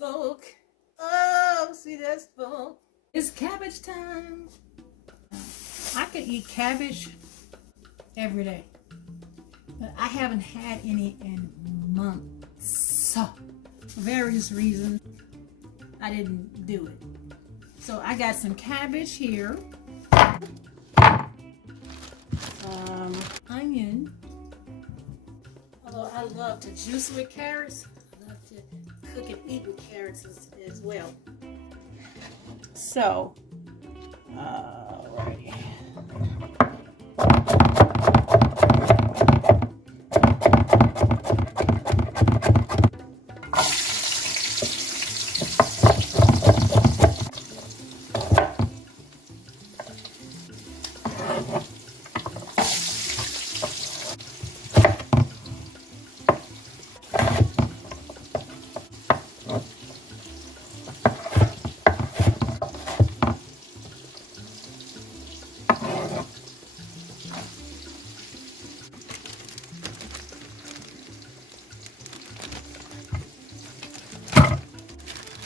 smoke. Oh, see that smoke. It's cabbage time. I could eat cabbage every day, but I haven't had any in months. So, for various reasons, I didn't do it. So I got some cabbage here, onion. Although I love to juice with carrots, I love to cook and eat with carrots as well. So, alrighty.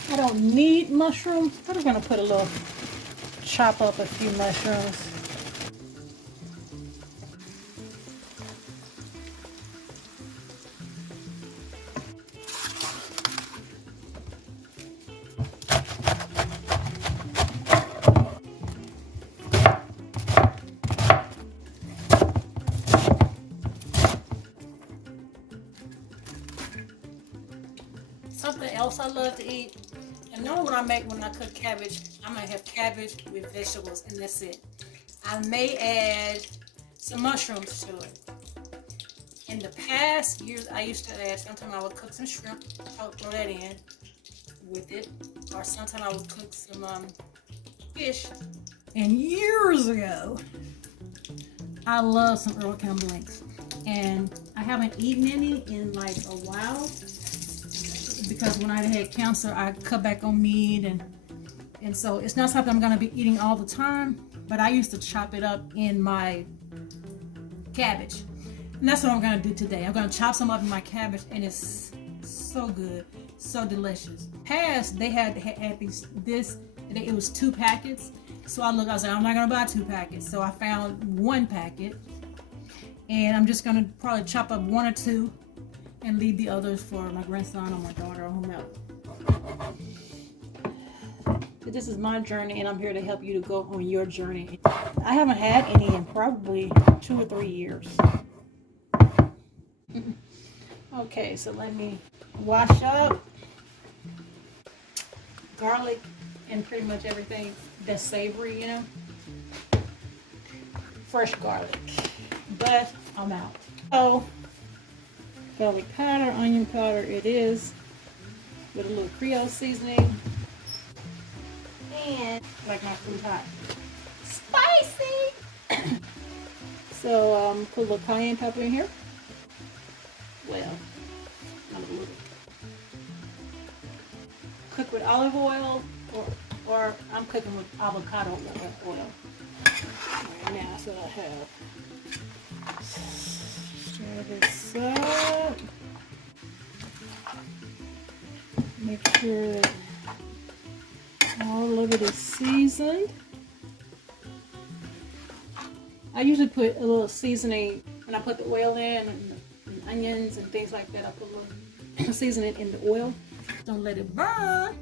I don't need mushrooms. I'm just gonna put a little, chop up a few mushrooms. Something else I love to eat. And normally when I cook cabbage, I might have cabbage with vegetables, and that's it. I may add some mushrooms to it. In the past years, I used to add, sometimes I would cook some shrimp, throw that in with it, or sometimes I would cook some fish. And years ago, I love some Earl Campbell links, and I haven't eaten any in like a while, because when I had cancer, I cut back on meat, and so it's not something I'm going to be eating all the time, but I used to chop it up in my cabbage, and that's what I'm going to do today. I'm going to chop some up in my cabbage, and it's so good, so delicious. Past, they had it was 2 packets, so I was like, I'm not going to buy 2 packets, so I found 1 packet, and I'm just going to probably chop up 1 or 2 and leave the others for my grandson or my daughter or whomever. This is my journey, and I'm here to help you to go on your journey. I haven't had any in probably 2 or 3 years. Okay, so let me wash up garlic and pretty much everything that's savory, you know. Fresh garlic, but I'm out. Oh. Garlic powder, onion powder it is, with a little Creole seasoning, and like my food hot. Spicy! So put a little cayenne pepper in here. Well, not a little. Cook with olive oil, or I'm cooking with avocado oil. Alright, now that's what I have. Stir this up. Make sure that all of it is seasoned. I usually put a little seasoning when I put the oil in, and onions and things like that. I put a little seasoning in the oil. Don't let it burn.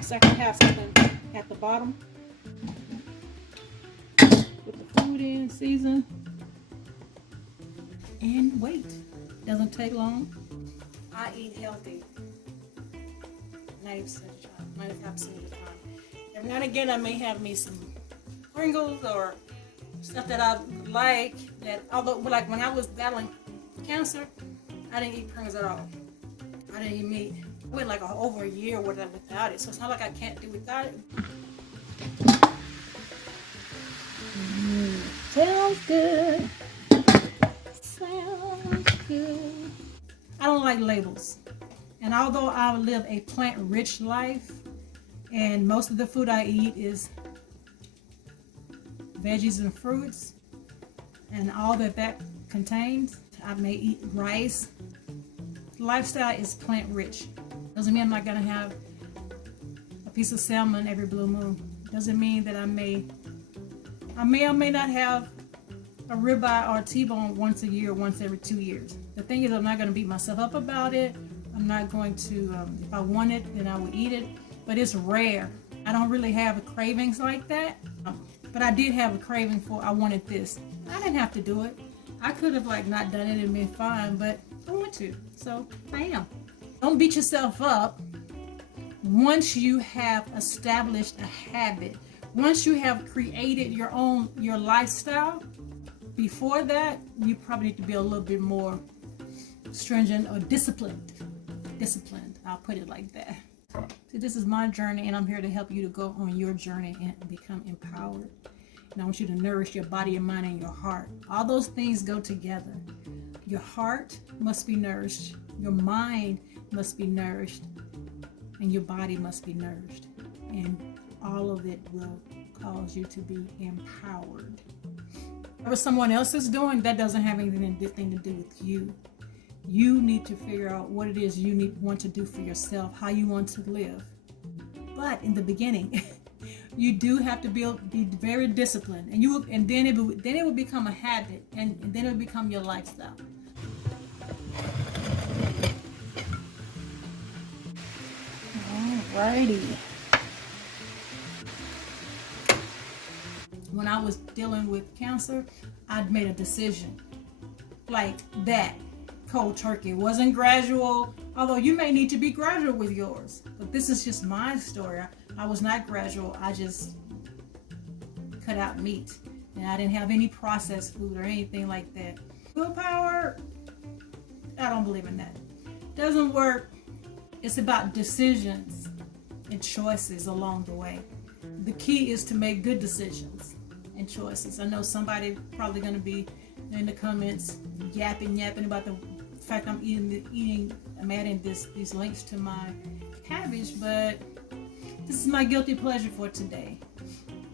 So I can have something at the bottom. Put the food in, season, and wait. Doesn't take long. I eat healthy 90% of the time, 95% of the time. Every now and again, I may have me some Pringles or stuff that I like. That although, like when I was battling cancer, I didn't eat Pringles at all. I didn't eat meat. I went like over a year without it, so it's not like I can't do without it. Sounds good. Sounds good. I don't like labels. And although I live a plant-rich life, and most of the food I eat is veggies and fruits, and all that contains, I may eat rice, lifestyle is plant rich. Doesn't mean I'm not gonna have a piece of salmon every blue moon. Doesn't mean that I may or may not have a ribeye or a T-bone once a year, once every 2 years. The thing is, I'm not gonna beat myself up about it. I'm not going to, if I want it, then I would eat it. But it's rare. I don't really have cravings like that. But I did have a craving for, I wanted this. I didn't have to do it. I could have like not done it and been fine, but I want to. So I am. Don't beat yourself up. Once you have established a habit, once you have created your lifestyle, before that, you probably need to be a little bit more stringent or disciplined. I'll put it like that. So this is my journey, and I'm here to help you to go on your journey and become empowered. And I want you to nourish your body, your mind, and your heart. All those things go together. Your heart must be nourished. Your mind must be nourished. And your body must be nourished. And all of it will cause you to be empowered. Whatever someone else is doing, that doesn't have anything to do with you. You need to figure out what it is you want to do for yourself, how you want to live. But in the beginning, you do have to be very disciplined, and then it will become a habit, and then it will become your lifestyle. Alrighty. When I was dealing with cancer, I'd made a decision like that. Cold turkey. It wasn't gradual, although you may need to be gradual with yours, but this is just my story. I was not gradual. I just cut out meat, and I didn't have any processed food or anything like that. Willpower, I don't believe in that. Doesn't work. It's about decisions and choices along the way. The key is to make good decisions and choices. I know somebody probably going to be in the comments yapping about the fact I'm adding these links to my cabbage, but this is my guilty pleasure for today.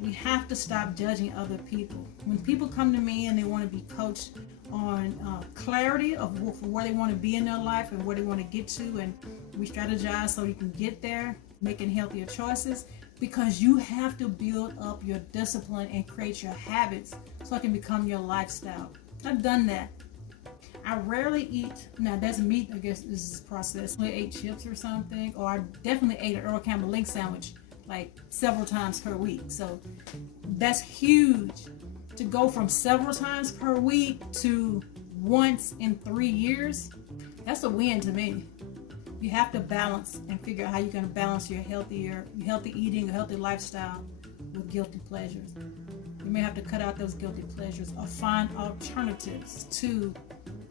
We have to stop judging other people. When people come to me and they want to be coached on clarity of where they want to be in their life and where they want to get to, and we strategize so you can get there, making healthier choices, because you have to build up your discipline and create your habits so it can become your lifestyle. I've done that. I rarely eat, now that's meat, I guess this is processed. I ate chips or something, or I definitely ate an Earl Campbell Link sandwich like several times per week. So that's huge. To go from several times per week to once in 3 years, that's a win to me. You have to balance and figure out how you're going to balance your healthy eating, a healthy lifestyle with guilty pleasures. You may have to cut out those guilty pleasures or find alternatives to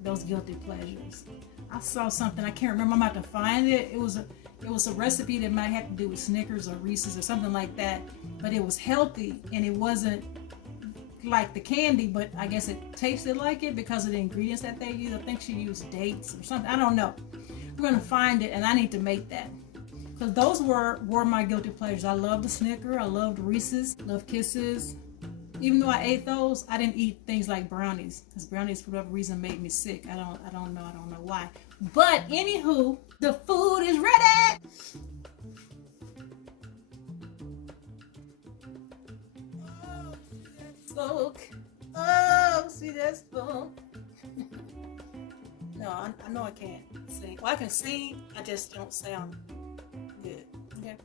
those guilty pleasures. I saw something, I can't remember, I'm about to find it. It was a recipe that might have to do with Snickers or Reese's or something like that, but it was healthy and it wasn't like the candy, but I guess it tasted like it because of the ingredients that they use. I think she used dates or something, I don't know. I'm gonna find it and I need to make that, because those were my guilty pleasures. I loved the Snicker, I loved Reese's, loved Kisses. Even though I ate those, I didn't eat things like brownies, because brownies for whatever reason made me sick. I don't know why. But anywho, the food is ready. Smoke. Oh, see that smoke. No, I know I can't sing. Well, I can sing, I just don't sound good. Okay.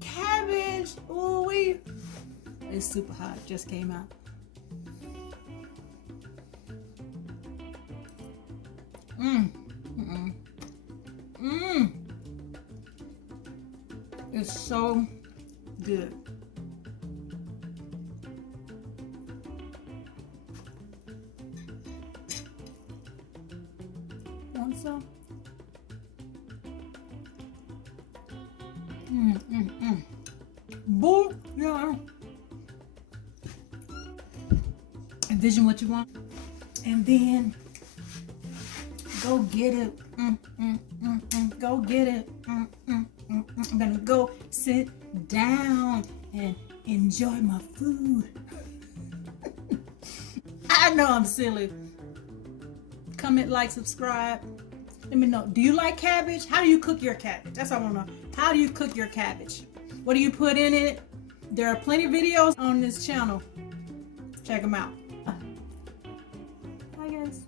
Cabbage, ooh wee. It's super hot, it just came out. It's so good. Want some? Boo, yeah. Envision what you want, and then go get it. Go get it. I'm gonna go sit down and enjoy my food. I know I'm silly. comment, like, subscribe. Let me know. Do you like cabbage? How do you cook your cabbage? That's what I want to know. How do you cook your cabbage? What do you put in it? There are plenty of videos on this channel. Check them out. Bye, guys.